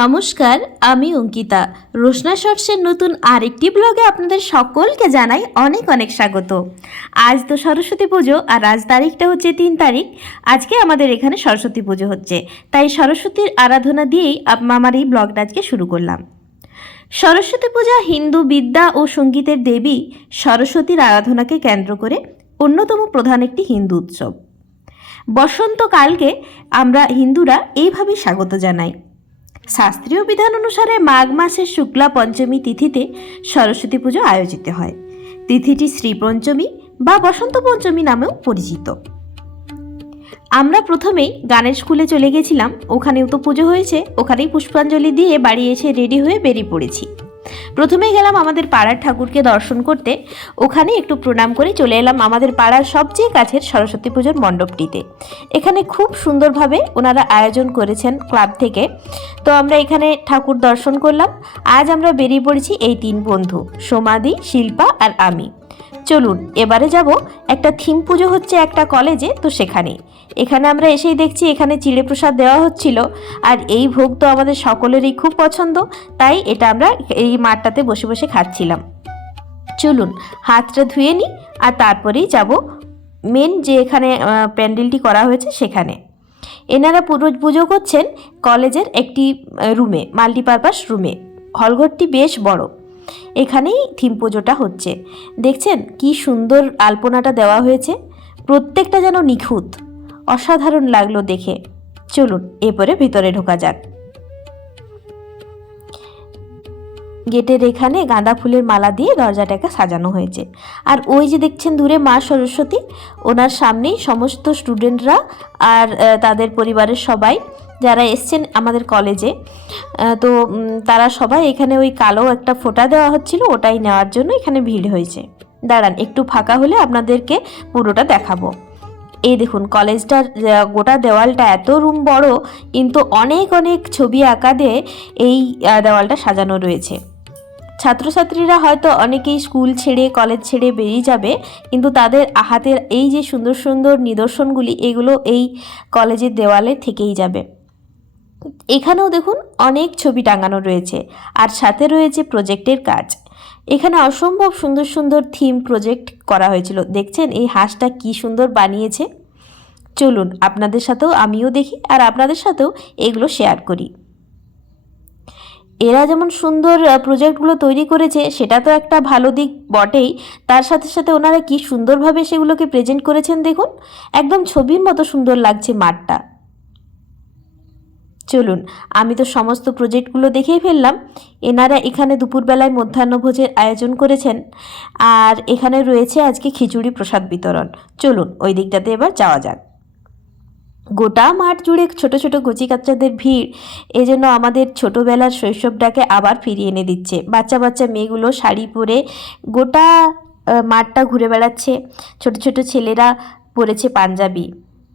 নমস্কার, আমি অঙ্কিতা। রোশনা শর্টসের নতুন আরেকটি ব্লগে আপনাদের সকলকে জানাই অনেক অনেক স্বাগত। আজ তো সরস্বতী পুজো আর আজ তারিখটা হচ্ছে তিন তারিখ। আজকে আমাদের এখানে সরস্বতী পুজো হচ্ছে। তাই সরস্বতীর আরাধনা দিয়েই আমার এই ব্লগটা আজকে শুরু করলাম। সরস্বতী পূজা হিন্দু বিদ্যা ও সঙ্গীতের দেবী সরস্বতীর আরাধনাকে কেন্দ্র করে অন্যতম প্রধান একটি হিন্দু উৎসব। বসন্তকালকে আমরা হিন্দুরা এইভাবেই স্বাগত জানাই। শাস্ত্রীয় বিধান অনুসারে মাঘ মাসের শুক্লা পঞ্চমী তিথিতে সরস্বতী পুজো আয়োজিত হয়। তিথিটি শ্রী পঞ্চমী বা বসন্ত পঞ্চমী নামেও পরিচিত। আমরা প্রথমেই গানের স্কুলে চলে গেছিলাম, ওখানেও তো পুজো হয়েছে, ওখানেই পুষ্পাঞ্জলি দিয়ে বাড়ি এসে রেডি হয়ে বেরিয়ে পড়েছি। প্রথমেই গেলাম আমাদের পাড়ার ঠাকুরকে দর্শন করতে। ওখানে একটু প্রণাম করে চলে এলাম আমাদের পাড়ার সবচেয়ে কাছের সরস্বতী পুজোর মণ্ডপটিতে। এখানে খুব সুন্দরভাবে ওনারা আয়োজন করেছেন ক্লাব থেকে। তো আমরা এখানে ঠাকুর দর্শন করলাম। আজ আমরা বেরিয়ে পড়েছি এই তিন বন্ধু, সোমাদি, শিল্পা আর আমি। চলুন, এবারে যাব। একটা থিম পুজো হচ্ছে একটা কলেজে, তো সেখানে এখানে আমরা এসেই দেখছি এখানে চিড়ে প্রসাদ দেওয়া হচ্ছিল। আর এই ভোগ তো আমাদের সকলেরই খুব পছন্দ, তাই এটা আমরা এই মাঠটাতে বসে বসে খাচ্ছিলাম। চলুন, হাতটা ধুয়ে নিই আর তারপরেই যাব। মেন যে এখানে প্যান্ডেলটি করা হয়েছে সেখানে। এনারা পুরো পুজো করছেন কলেজের একটি রুমে, মাল্টিপারপাস রুমে। হলঘরটি বেশ বড়। এখানেই থিম পুজোটা হচ্ছে। দেখছেন কি সুন্দর আলপনাটা দেওয়া হয়েছে। প্রত্যেকটা যেন নিখুঁত। অসাধারণ লাগল দেখে। চলুন, এরপরে ভিতরে ঢোকা যাক। গেটের এখানে গাঁদা ফুলের মালা দিয়ে দরজাটাকে সাজানো হয়েছে। আর ওই যে দেখছেন দূরে মা সরস্বতী, ওনার সামনেই সমস্ত স্টুডেন্টরা আর তাদের পরিবারের সবাই যারা এসছেন আমাদের কলেজে তো তারা সবাই এখানে ওই কালো একটা ফোঁটা দেওয়া হচ্ছিল, ওটাই নেওয়ার জন্য এখানে ভিড় হয়েছে। দাঁড়ান, একটু ফাঁকা হলে আপনাদেরকে পুরোটা দেখাবো। এই দেখুন, কলেজটার গোটা দেওয়ালটা এত রুম বড়, কিন্তু অনেক অনেক ছবি আঁকা দিয়ে এই দেওয়ালটা সাজানো রয়েছে। ছাত্রছাত্রীরা হয়তো অনেকেই স্কুল ছেড়ে, কলেজ ছেড়ে বেরিয়ে যাবে, কিন্তু তাদের হাতের এই যে সুন্দর সুন্দর নিদর্শনগুলি, এগুলো এই কলেজের দেওয়ালে থেকেই যাবে। এখানেও দেখুন অনেক ছবি টাঙানো রয়েছে, আর সাথে রয়েছে প্রজেক্টের কাজ। এখানে অসম্ভব সুন্দর সুন্দর থিম প্রজেক্ট করা হয়েছিল। দেখছেন এই হাঁসটা কি সুন্দর বানিয়েছে? চলুন আপনাদের সাথেও আমিও দেখি, আর আপনাদের সাথেও এগুলো শেয়ার করি। এরা যেমন সুন্দর প্রজেক্টগুলো তৈরি করেছে, সেটা তো একটা ভালো দিক বটেই। তার সাথে সাথে ওনারা কি সুন্দরভাবে সেগুলোকে প্রেজেন্ট করেছেন দেখুন? একদম ছবির মতো সুন্দর লাগছে মাঠটা। চলুন, আমি তো সমস্ত প্রজেক্টগুলো দেখেই ফেললাম। এনারা এখানে দুপুরবেলায় মধ্যাহ্নভোজের আয়োজন করেছেন। আর এখানে রয়েছে আজকে খিচুড়ি প্রসাদ বিতরণ। চলুন, ওই দিকটাতে এবার যাওয়া যাক। গোটা মাঠ জুড়ে ছোট ছোট কচি কাচ্চাদের ভিড়। এজন্য আমাদের ছোটোবেলার শৈশবটাকে আবার ফিরিয়ে এনে দিচ্ছে। বাচ্চা বাচ্চা মেয়েগুলো শাড়ি পরে গোটা মাঠটা ঘুরে বেড়াচ্ছে। ছোট ছোট ছেলেরা পরেছে পাঞ্জাবি।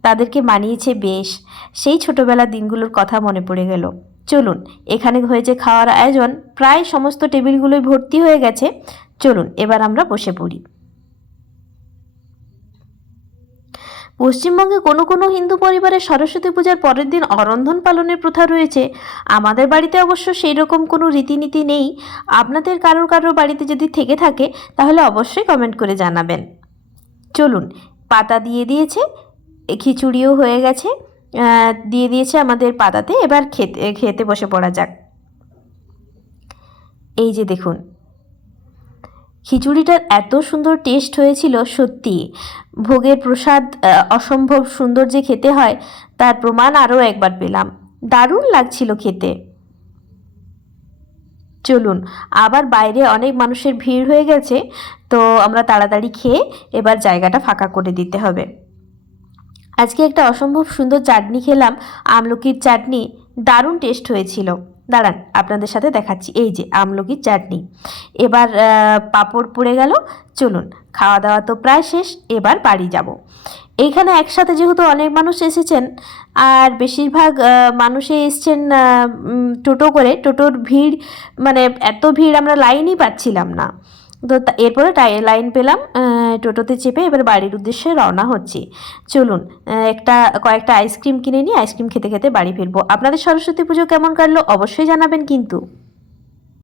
তাদেরকে মানিয়েছে বেশ। সেই ছোটোবেলার দিনগুলোর কথা মনে পড়ে গেল। চলুন, এখানে হয়েছে খাওয়ার আয়োজন। প্রায় সমস্ত টেবিলগুলোই ভর্তি হয়ে গেছে। চলুন, এবার আমরা বসে পড়ি। পশ্চিমবঙ্গে কোনো কোনো হিন্দু পরিবারে সরস্বতী পূজার পরের দিন অরন্ধন পালনের প্রথা রয়েছে। আমাদের বাড়িতে অবশ্য সেই রকম কোনো রীতিনীতি নেই। আপনাদের কারোর কারোর বাড়িতে যদি থেকে থাকে, তাহলে অবশ্যই কমেন্ট করে জানাবেন। চলুন, পাতা দিয়ে দিয়েছে, খিচুড়িও হয়ে গেছে। দিয়ে দিয়েছে আমাদের পাতাতে। এবার খেতে খেতে বসে পড়া যাক। এই যে দেখুন খিচুড়িটার এত সুন্দর টেস্ট হয়েছিল সত্যি। ভোগের প্রসাদ অসম্ভব সুন্দর যে খেতে হয়, তার প্রমাণ আরও একবার পেলাম। দারুণ লাগছিল খেতে। চলুন, আবার বাইরে অনেক মানুষের ভিড় হয়ে গেছে, তো আমরা তাড়াতাড়ি খেয়ে এবার জায়গাটা ফাঁকা করে দিতে হবে। আজকে একটা অসম্ভব সুন্দর চাটনি খেলাম, আমলকির চাটনি, দারুণ টেস্ট হয়েছিল। দাঁড়ান, আপনাদের সাথে দেখাচ্ছি। এই যে, আমলকির চাটনি। এবার পাপড় পড়ে গেল। চলুন খাওয়া দাওয়া তো প্রায় শেষ, এবার বাড়ি যাব। এইখানে একসাথে যেহেতু অনেক মানুষ এসেছেন, আর বেশিরভাগ মানুষে এসছেন টোটো করে। টোটোর ভিড় মানে এত ভিড় আমরা লাইনই পাচ্ছিলাম না। তো এরপরে লাইন পেলাম টোটোতে চেপে এবার বাড়ির উদ্দেশ্যে রওনা হচ্ছি। চলুন একটা, কয়েকটা আইসক্রিম কিনে নিয়ে আইসক্রিম খেতে খেতে বাড়ি ফিরবো। আপনাদের সরস্বতী পুজো কেমন কাটলো অবশ্যই জানাবেন কিন্তু।